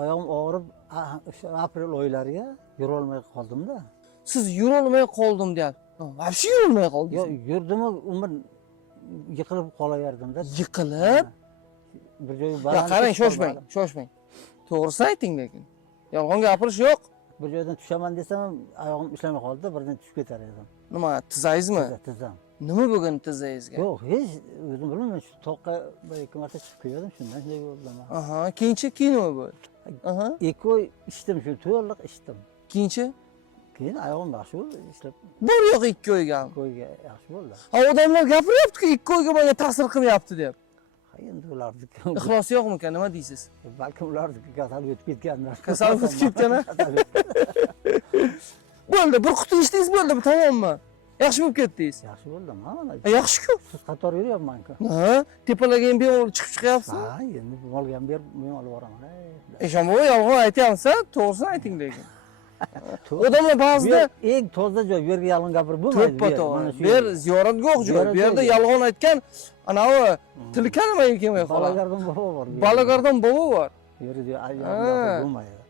oyog'im og'rib, o'sha aprel oylariga yurolmay qoldim-da. Siz yurolmay qoldim deyapti. Вообще yurolmay Yo, qoldingiz. yurdim-u, umr yiqilib qolaverdim-da. Yiqilib? Bir joyi Ya baland qarang, tushib shoshmang, qolmadim. shoshmang. To'g'risini ayting lekin. Yolg'on gapirish yo'q. Bir joydan tushaman desam, oyog'im ishlamay qoldi, birdan tushib ketar edim. Nima, tizayizmi? Tizam. Nima bo'lgan tizayizga? Yo'q, hech o'zim bilmayman, shu toqqa bir ikki marta chiqib keldim, shundan shunday bo'ldim. Aha, keyinchi nima bo'ldi? Aha. 2 oy ichdim, shu to'liq ichdim. Keyinchi? Keyin oyog'im yaxshi bo'ldi, ishlab Bir yo'q 2 oyga. qo'yga yaxshi bo'ldi. Ha, odamlar gapiryapti-ku 2 oyga menga ta'sir qilmayapti deb. Ha, endi ularniki Ixlosi yo'qmikan, nima deysiz? balkim ularniki kasal o'tib ketgandir. Kasal o'tib ketgan-a? Bo'ldi, bir quti ichdingiz bo'ldi, tamommi? Yaxshi bo'lib ketdingiz. Yaxshi bo'ldim, ha, mana. Yaxshi-ku. Siz qator yuryapman-ku. Ha, tepalagan bemalol chiqib chiqyapsiz. Ha, endi olgan berib, men olib boraman. Eshon bobo yolg'on aytyapsiz, to'g'risini ayting lekin. Odamlar ba'zida eng toza joy, bu yerga yolg'on gapirib bo'lmaydi. to'ppa to'g'ri. Bu yer ziyoratgoh joy. Bu yerda yolg'on aytgan anavi tili kalimaga kelmay qoladi. Balagardan bobo bor. Balagardan bobo bor. Bu yerda yolg'on gapirib bo'lmaydi.